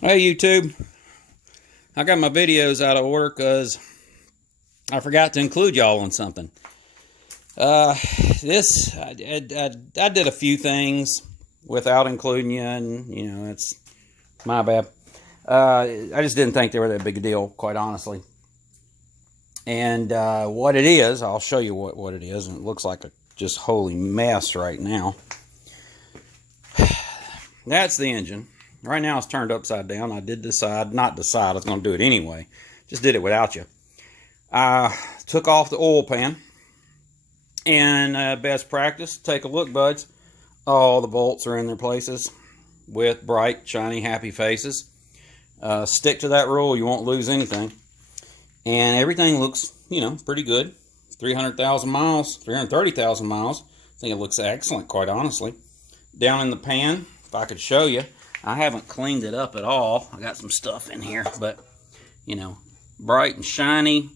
Hey YouTube, I got my videos out of order because I forgot to include y'all on something. I did a few things without including you, and it's my bad. I just didn't think they were that big a deal, quite honestly. And what it is, I'll show you what it is, and it looks like a just holy mess right now. That's the engine. Right now it's turned upside down. I did decide, not decide, I was going to do it anyway. Just did it without you. I took off the oil pan. And best practice, take a look, buds. All the bolts are in their places with bright, shiny, happy faces. Stick to that rule. You won't lose anything. And everything looks, pretty good. 300,000 miles, 330,000 miles. I think it looks excellent, quite honestly. Down in the pan, if I could show you. I haven't cleaned it up at all. I got some stuff in here, but, bright and shiny.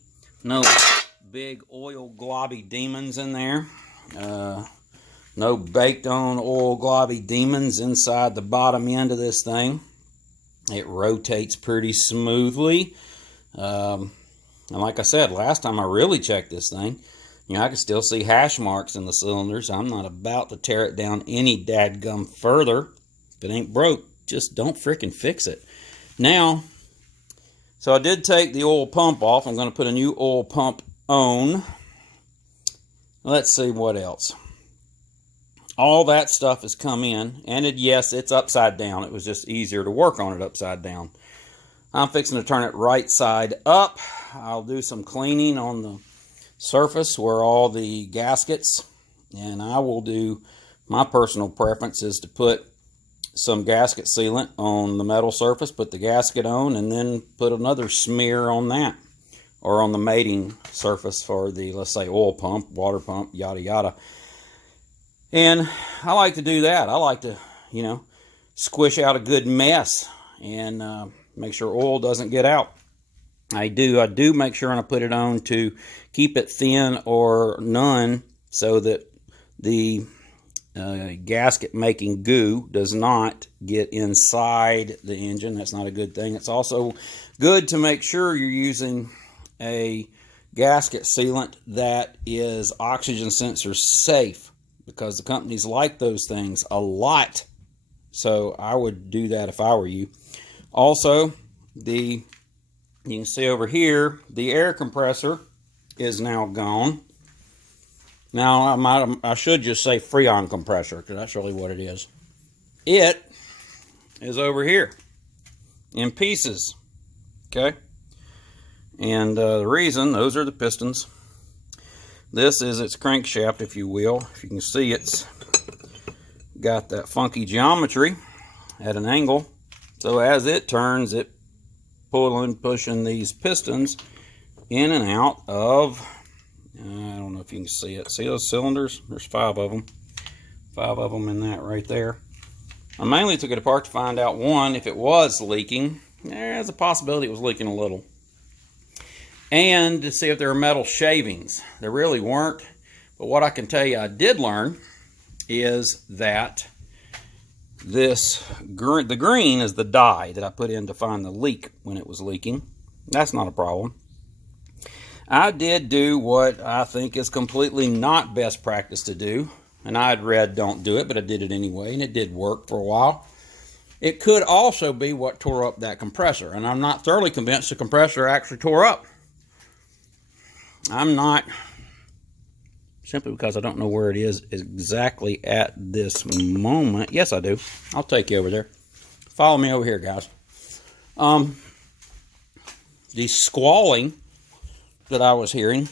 No big oil globby demons in there. No baked on oil globby demons inside the bottom end of this thing. It rotates pretty smoothly. And like I said, last time I really checked this thing, I could still see hash marks in the cylinders. I'm not about to tear it down any dadgum further. If it ain't broke, just don't frickin' fix it. Now, so I did take the oil pump off. I'm going to put a new oil pump on. Let's see what else. All that stuff has come in, and yes, it's upside down. It was just easier to work on it upside down. I'm fixing to turn it right side up. I'll do some cleaning on the surface where all the gaskets, and I will do, my personal preference is to put some gasket sealant on the metal surface, put the gasket on, and then put another smear on that, or on the mating surface for the, let's say, oil pump, water pump, yada yada. And I like to do that. I like to, squish out a good mess and make sure oil doesn't get out. I do make sure, and I put it on to keep it thin or none, so that the gasket making goo does not get inside the engine. That's not a good thing. It's also good to make sure you're using a gasket sealant that is oxygen sensor safe, because the companies like those things a lot. So I would do that if I were you. Also, you can see over here, the air compressor is now gone. Now, I should just say Freon compressor, because that's really what it is. It is over here in pieces, okay? And the reason, those are the pistons. This is its crankshaft, if you will. If you can see, it's got that funky geometry at an angle. So as it turns, it pushing these pistons in and out of, I don't know if you can see it. See those cylinders? There's 5 of them. 5 of them in that right there. I mainly took it apart to find out, one, if it was leaking. There's a possibility it was leaking a little. And to see if there were metal shavings. There really weren't. But what I can tell you I did learn is that the green is the dye that I put in to find the leak when it was leaking. That's not a problem. I did do what I think is completely not best practice to do. And I had read don't do it, but I did it anyway, and it did work for a while. It could also be what tore up that compressor. And I'm not thoroughly convinced the compressor actually tore up. I'm not, simply because I don't know where it is exactly at this moment. Yes, I do. I'll take you over there. Follow me over here, guys. The squalling that I was hearing,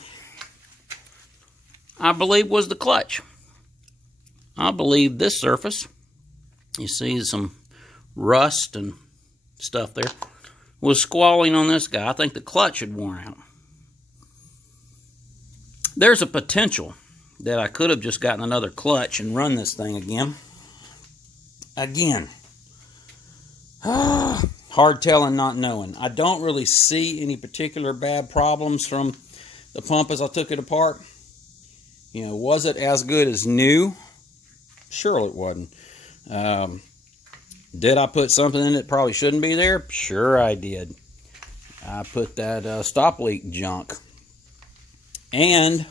I believe, was the clutch. I believe this surface, you see some rust and stuff there, was squalling on this guy. I think the clutch had worn out. There's a potential that I could have just gotten another clutch and run this thing again. Hard telling, not knowing. I don't really see any particular bad problems from the pump as I took it apart. Was it as good as new? Surely it wasn't. Did I put something in that probably shouldn't be there? Sure I did. I put that stop leak junk. And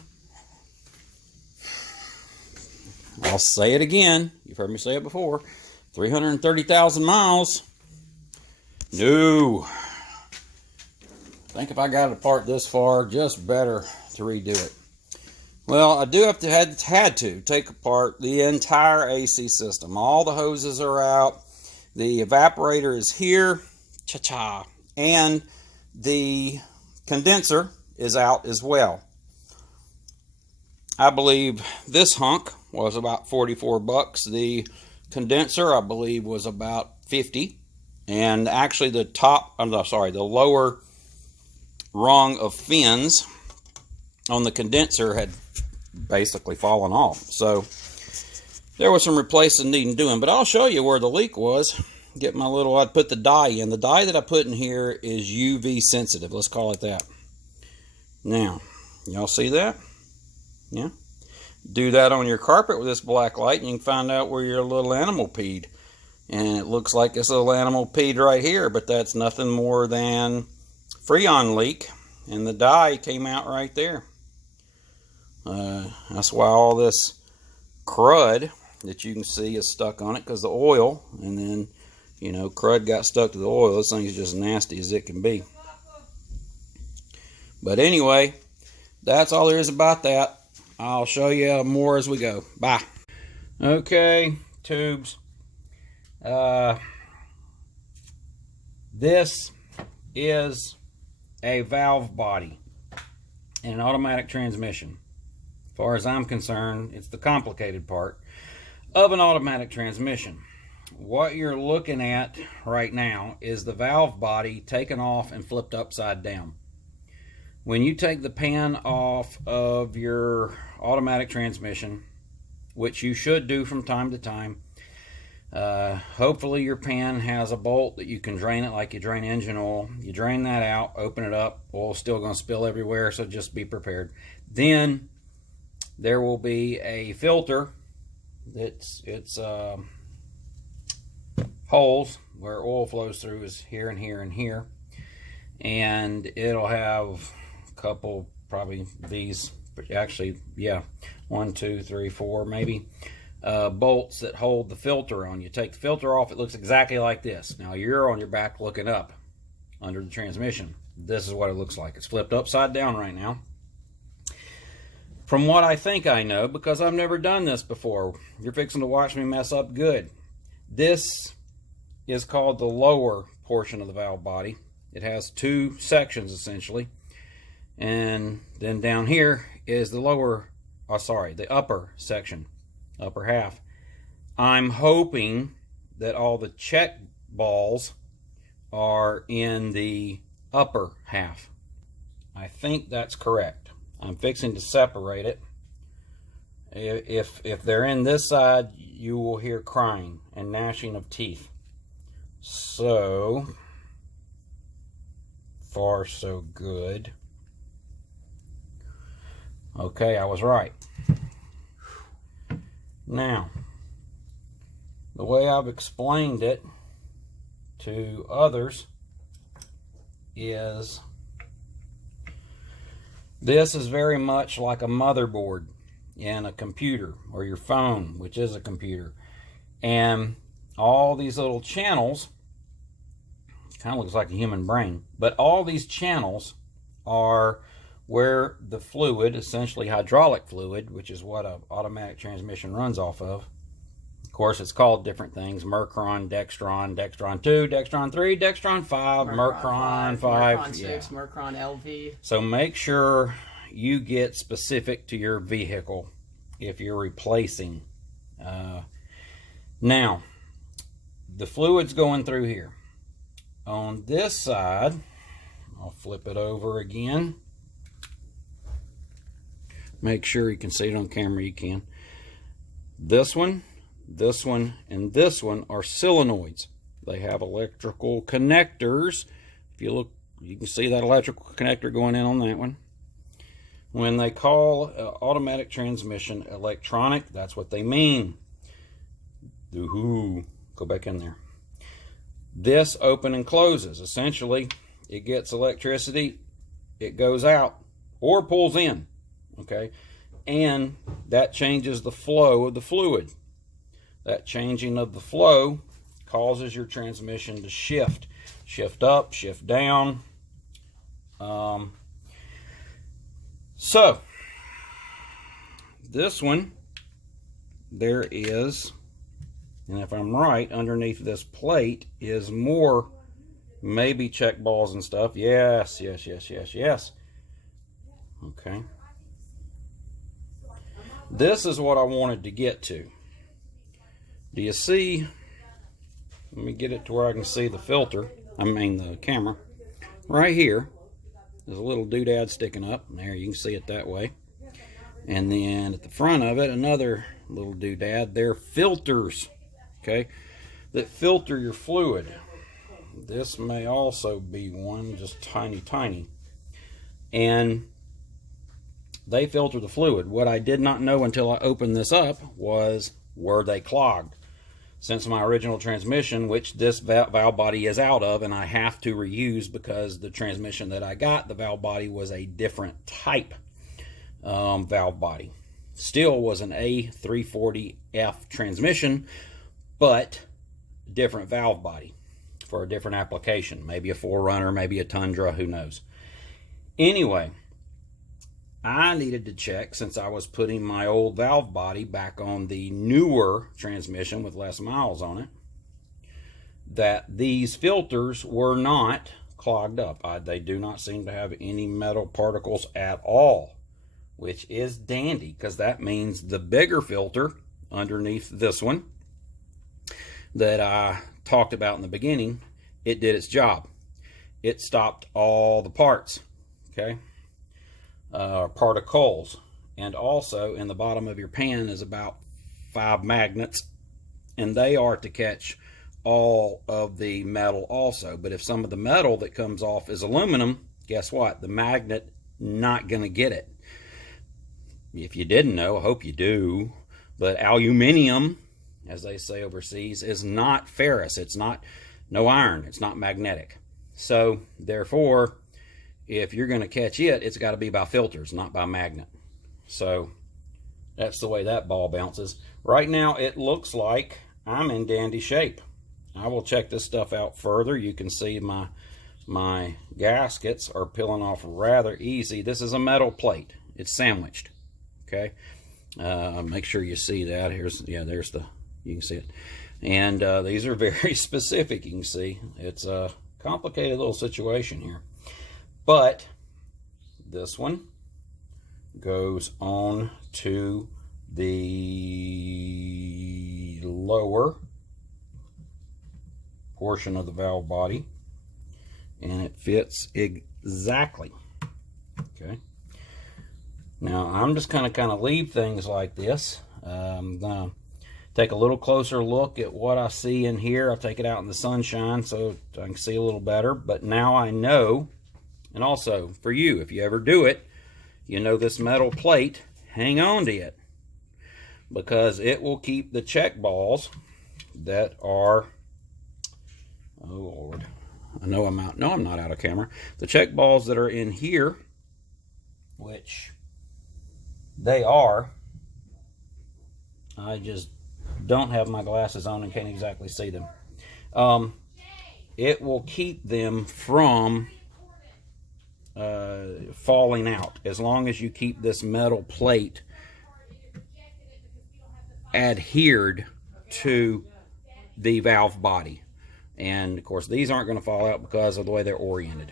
I'll say it again. You've heard me say it before. 330,000 miles. No. I think if I got it apart this far, just better to redo it. Well, I do have to had to take apart the entire AC system. All the hoses are out. The evaporator is here. Cha-cha. And the condenser is out as well. I believe this hunk was about 44 bucks. The condenser, I believe, was about 50. And actually the the lower rung of fins on the condenser had basically fallen off. So there was some replacing needing doing. But I'll show you where the leak was. Get my little, I'd put the dye in. The dye that I put in here is UV sensitive. Let's call it that. Now, y'all see that? Yeah. Do that on your carpet with this black light and you can find out where your little animal peed. And it looks like this little animal peed right here, but that's nothing more than Freon leak. And the dye came out right there. That's why all this crud that you can see is stuck on it, because the oil, and then, you know, crud got stuck to the oil. This thing is just nasty as it can be. But anyway, that's all there is about that. I'll show you more as we go. Bye. Okay, tubes. This is a valve body in an automatic transmission. As far as I'm concerned, it's the complicated part of an automatic transmission. What you're looking at right now is the valve body taken off and flipped upside down. When you take the pan off of your automatic transmission, which you should do from time to time, hopefully your pan has a bolt that you can drain it like you drain engine oil. You drain that out, open it up, oil's still going to spill everywhere, so just be prepared. Then there will be a filter that's holes where oil flows through is here and here and here, and it'll have a couple, probably these, actually, yeah, 1, 2, 3, 4 maybe bolts that hold the filter on. You take the filter off, it looks exactly like this. Now you're on your back looking up under the transmission. This is what it looks like. It's flipped upside down right now. From what I think I know, because I've never done this before, you're fixing to watch me mess up good. This is called the lower portion of the valve body. It has two sections essentially, and then down here is the the upper section, upper half. I'm hoping that all the check balls are in the upper half. I think that's correct. I'm fixing to separate it. If they're in this side, you will hear crying and gnashing of teeth. So far so good. Okay, I was right. Now, the way I've explained it to others is this is very much like a motherboard in a computer, or your phone, which is a computer. And all these little channels, kind of looks like a human brain, but all these channels are where the fluid, essentially hydraulic fluid, which is what an automatic transmission runs off of. Of course, it's called different things: Mercron, Dextron, Dextron 2, Dextron 3, Dextron 5, Mercron 5, Mercron 6, yeah. Mercron LV. So make sure you get specific to your vehicle if you're replacing. Now, the fluid's going through here. On this side, I'll flip it over again. Make sure you can see it on camera. You can. This one, and this one are solenoids. They have electrical connectors. If you look, you can see that electrical connector going in on that one. When they call automatic transmission electronic, that's what they mean. Ooh, go back in there. this open and closes. Essentially, it gets electricity, it goes out or pulls in, okay? And that changes the flow of the fluid. That changing of the flow causes your transmission to shift up, shift down. So this one, there is, and if I'm right, underneath this plate is more maybe check balls and stuff. Yes. Okay. This is what I wanted to get to. Do you see? Let me get it to where I can see the filter. I mean the camera. Right here, there's a little doodad sticking up. There, you can see it that way. And then at the front of it, another little doodad. They're filters, okay, that filter your fluid. This may also be one, just tiny. And they filter the fluid. What I did not know until I opened this up was, were they clogged? Since my original transmission, which this valve body is out of, and I have to reuse because the transmission that I got, the valve body was a different type valve body. Still was an A340F transmission, but different valve body for a different application. Maybe a 4Runner, maybe a Tundra, who knows. Anyway, I needed to check, since I was putting my old valve body back on the newer transmission with less miles on it, that these filters were not clogged up. They do not seem to have any metal particles at all, which is dandy, because that means the bigger filter underneath this one that I talked about in the beginning, it did its job. It stopped all the parts, okay? Particles. And also in the bottom of your pan is about 5 magnets, and they are to catch all of the metal also. But if some of the metal that comes off is aluminum, guess what? The magnet not going to get it. If you didn't know, I hope you do, but aluminium, as they say overseas, is not ferrous. It's not, no iron. It's not magnetic. So therefore, if you're going to catch it, it's got to be by filters, not by magnet. So that's the way that ball bounces. Right now, it looks like I'm in dandy shape. I will check this stuff out further. You can see my gaskets are peeling off rather easy. This is a metal plate. It's sandwiched. Okay. Make sure you see that. There's the, you can see it. And these are very specific. You can see it's a complicated little situation here. But this one goes on to the lower portion of the valve body, and it fits exactly. Okay. Now I'm just kind of leave things like this. I'm gonna take a little closer look at what I see in here. I'll take it out in the sunshine so I can see a little better. But now I know. And also, for you, if you ever do it, you know this metal plate, hang on to it, because it will keep the check balls that are, oh Lord, I know I'm out, no I'm not out of camera, the check balls that are in here, which they are, I just don't have my glasses on and can't exactly see them. It will keep them from falling out, as long as you keep this metal plate adhered to the valve body. And of course these aren't going to fall out because of the way they're oriented.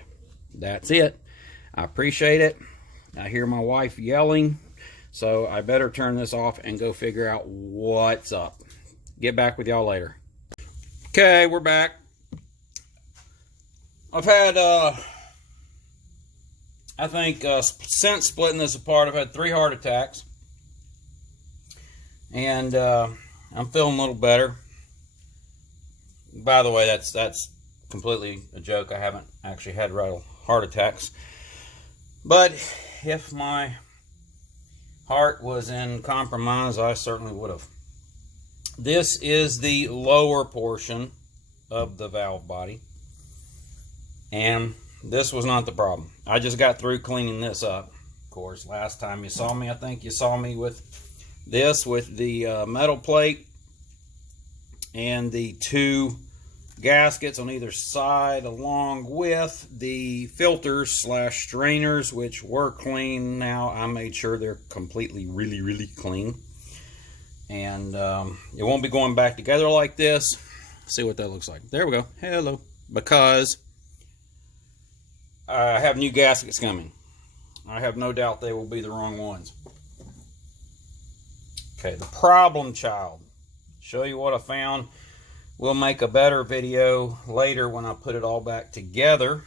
That's it. I appreciate it. I hear my wife yelling, so I better turn this off and go figure out what's up. Get back with y'all later. Okay, we're back. I've had I think since splitting this apart, I've had 3 heart attacks, and I'm feeling a little better. By the way, that's completely a joke. I haven't actually had real heart attacks, but if my heart was in compromise, I certainly would have. This is the lower portion of the valve body. And this was not the problem. I just got through cleaning this up. Of course, last time you saw me, I think you saw me with this, with the metal plate and the two gaskets on either side, along with the filters slash strainers, which were clean. Now I made sure they're completely really clean, and it won't be going back together like this. See what that looks like. There we go. Hello. Because I have new gaskets coming. I have no doubt they will be the wrong ones. Okay, the problem child. Show you what I found. We'll make a better video later when I put it all back together.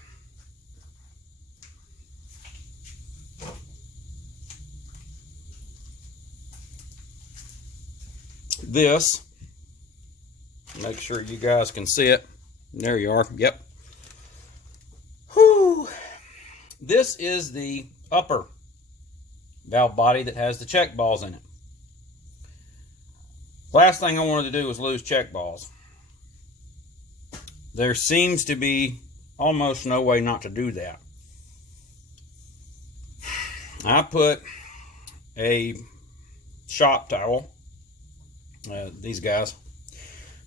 This, make sure you guys can see it. There you are. Yep. Whew. This is the upper valve body that has the check balls in it. Last thing I wanted to do was lose check balls. There seems to be almost no way not to do that. I put a shop towel, these guys,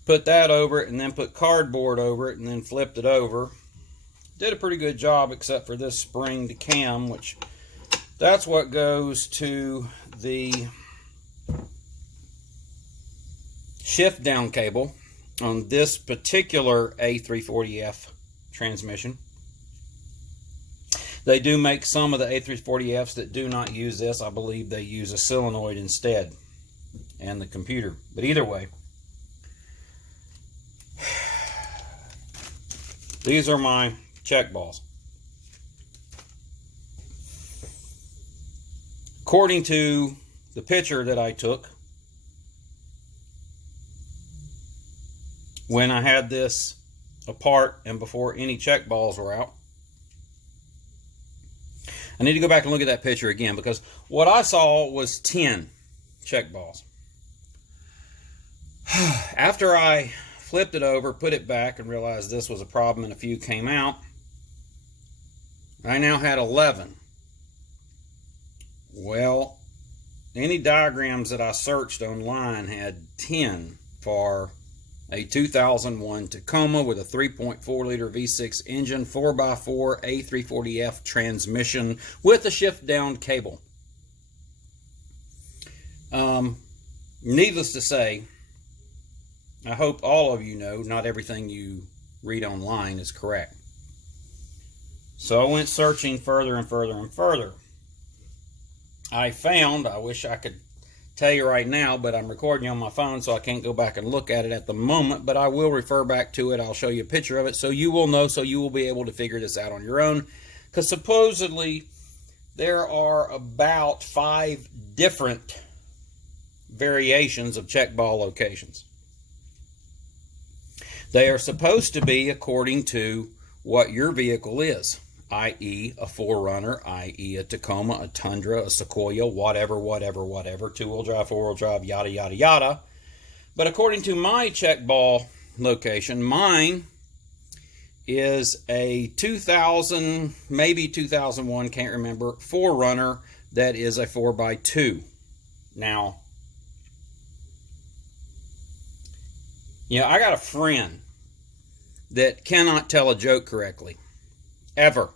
put that over it and then put cardboard over it and then flipped it over. Did a pretty good job, except for this springed cam, which that's what goes to the shift down cable on this particular A340F transmission. They do make some of the A340Fs that do not use this. I believe they use a solenoid instead, and the computer. But either way, these are my check balls. According to the picture that I took when I had this apart and before any check balls were out, I need to go back and look at that picture again, because what I saw was 10 check balls. After I flipped it over, put it back, and realized this was a problem and a few came out, I now had 11. Well, any diagrams that I searched online had 10 for a 2001 Tacoma with a 3.4 liter V6 engine, 4x4 A340F transmission with a shift down cable. Needless to say, I hope all of you know not everything you read online is correct. So I went searching further and further and further. I found, I wish I could tell you right now, but I'm recording on my phone, so I can't go back and look at it at the moment, but I will refer back to it. I'll show you a picture of it so you will know, so you will be able to figure this out on your own, because supposedly there are about 5 different variations of check ball locations. They are supposed to be according to what your vehicle is, i.e. a 4Runner, i.e. a Tacoma, a Tundra, a Sequoia, whatever, 2-wheel drive, 4-wheel drive, yada, yada, yada. But according to my check ball location, mine is a 2000, maybe 2001, can't remember, 4Runner that is a 4x2. Now, I got a friend that cannot tell a joke correctly. Ever.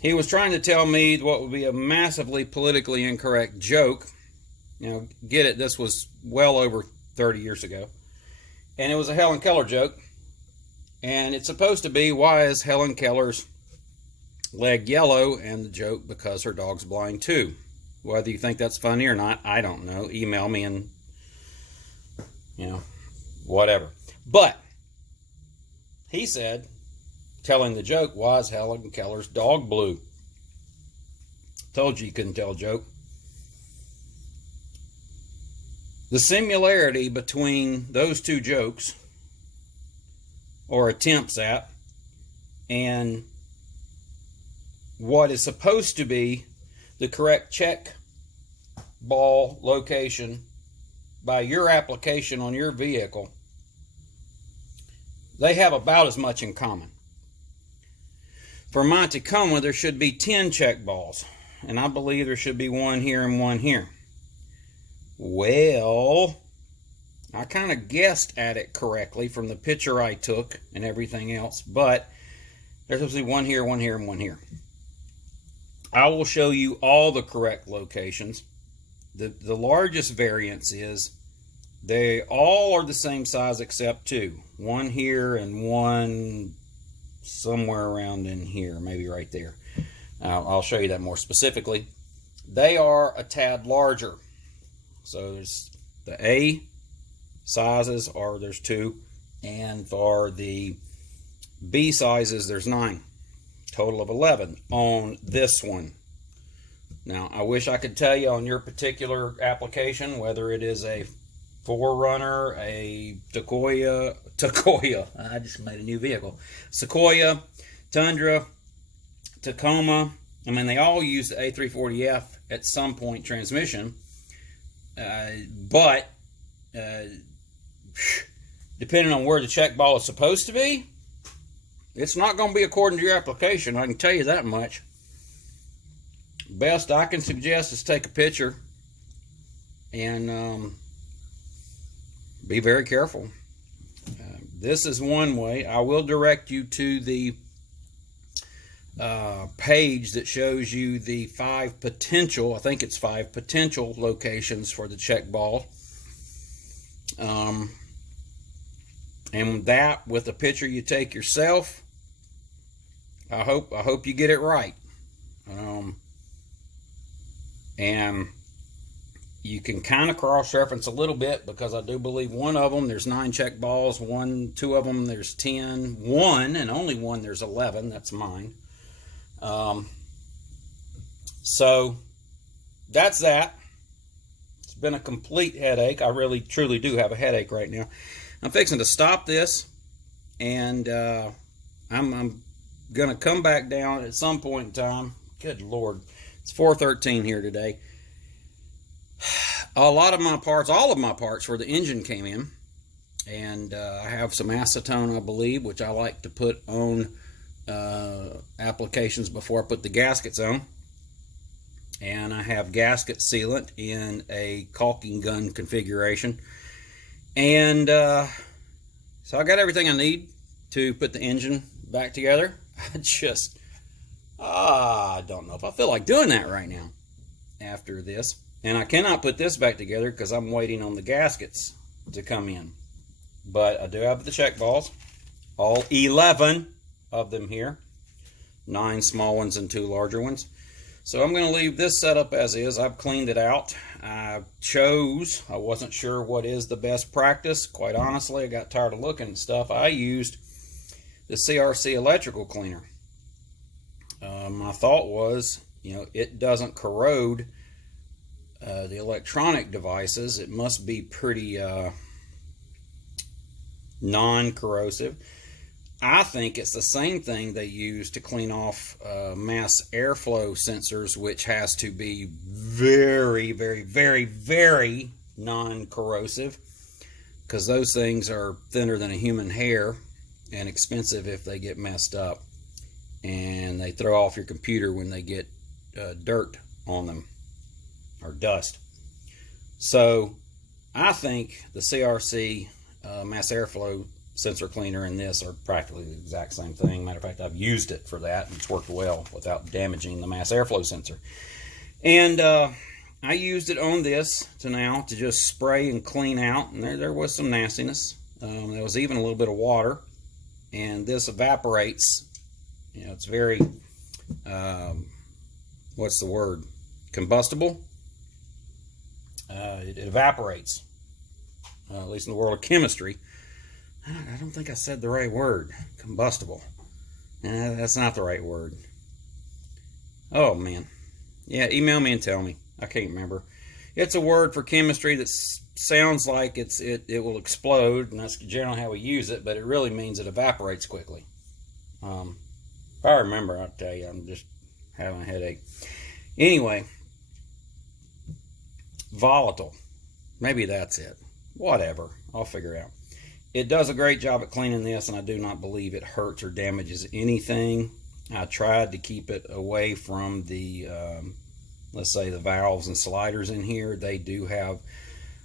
He was trying to tell me what would be a massively politically incorrect joke. Get it, this was well over 30 years ago. And it was a Helen Keller joke. And it's supposed to be, why is Helen Keller's leg yellow? And the joke, because her dog's blind too. Whether you think that's funny or not, I don't know. Email me and, whatever. But he said, telling the joke, why is Helen Keller's dog blue? Told you couldn't tell a joke. The similarity between those two jokes, or attempts at, and what is supposed to be the correct check ball location by your application on your vehicle they have about as much in common. For my Tacoma, there should be 10 check balls, and I believe there should be one here and one here. Well, I kind of guessed at it correctly from the picture I took and everything else, but there's supposed to be one here, one here, and one here. I will show you all the correct locations. The largest variance is they all are the same size except two. One here and one somewhere around in here, maybe right there. I'll show you that more specifically. They are a tad larger. So there's the A sizes there's 2, and for the B sizes there's 9. Total of 11 on this one. Now I wish I could tell you on your particular application whether it is a Forerunner, a Sequoia, I just made a new vehicle, Sequoia, Tundra, Tacoma. I mean, they all use the A340F at some point transmission, but depending on where the check ball is supposed to be, it's not going to be according to your application. I can tell you that much. Best I can suggest is take a picture and be very careful. This is one way. I will direct you to the page that shows you the 5 potential, I think it's 5 potential locations for the check ball. And that, with a picture you take yourself, I hope you get it right. And you can kind of cross-reference a little bit, because I do believe one of them there's 9 check balls, two of them there's 10, one and only one there's 11. That's mine. So that's that. It's been a complete headache. I really truly do have a headache right now. I'm fixing to stop this, and I'm gonna come back down at some point in time. Good Lord, it's 4:13 here today. A lot of my parts, all of my parts for the engine came in, and I have some acetone, I believe, which I like to put on applications before I put the gaskets on. And I have gasket sealant in a caulking gun configuration. And so I got everything I need to put the engine back together. I don't know if I feel like doing that right now after this. And I cannot put this back together because I'm waiting on the gaskets to come in. But I do have the check balls, all 11 of them here, 9 small ones and 2 larger ones. So I'm going to leave this setup as is. I've cleaned it out. I wasn't sure what is the best practice. Quite honestly, I got tired of looking at stuff. I used the CRC electrical cleaner. My thought was, it doesn't corrode the electronic devices. It must be pretty non-corrosive. I think it's the same thing they use to clean off mass airflow sensors, which has to be very, very, very, very non-corrosive, because those things are thinner than a human hair and expensive if they get messed up, and they throw off your computer when they get dirt on them or dust. So I think the CRC mass airflow sensor cleaner and this are practically the exact same thing. Matter of fact, I've used it for that, and it's worked well without damaging the mass airflow sensor. And I used it on this to just spray and clean out, and there was some nastiness. There was even a little bit of water, and this evaporates. It's very what's the word? Combustible. It evaporates, at least in the world of chemistry. I don't think I said the right word. Combustible. That's not the right word. Oh, man. Yeah, email me and tell me. I can't remember. It's a word for chemistry that sounds like it will explode, and that's generally how we use it, but it really means it evaporates quickly. If I remember, I'll tell you. I'm just having a headache. Anyway. Volatile. Maybe that's it. Whatever. I'll figure it out. it does a great job at cleaning this, and I do not believe it hurts or damages anything. I tried to keep it away from the, let's say, the valves and sliders in here. They do have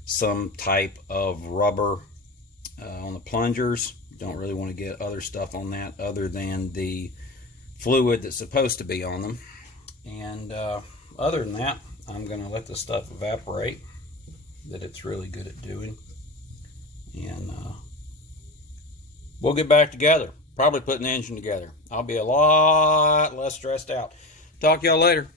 some type of rubber on the plungers. Don't really want to get other stuff on that other than the fluid that's supposed to be on them. And other than that, I'm going to let this stuff evaporate, that it's really good at doing. And we'll get back together, probably putting the engine together. I'll be a lot less stressed out. Talk to y'all later.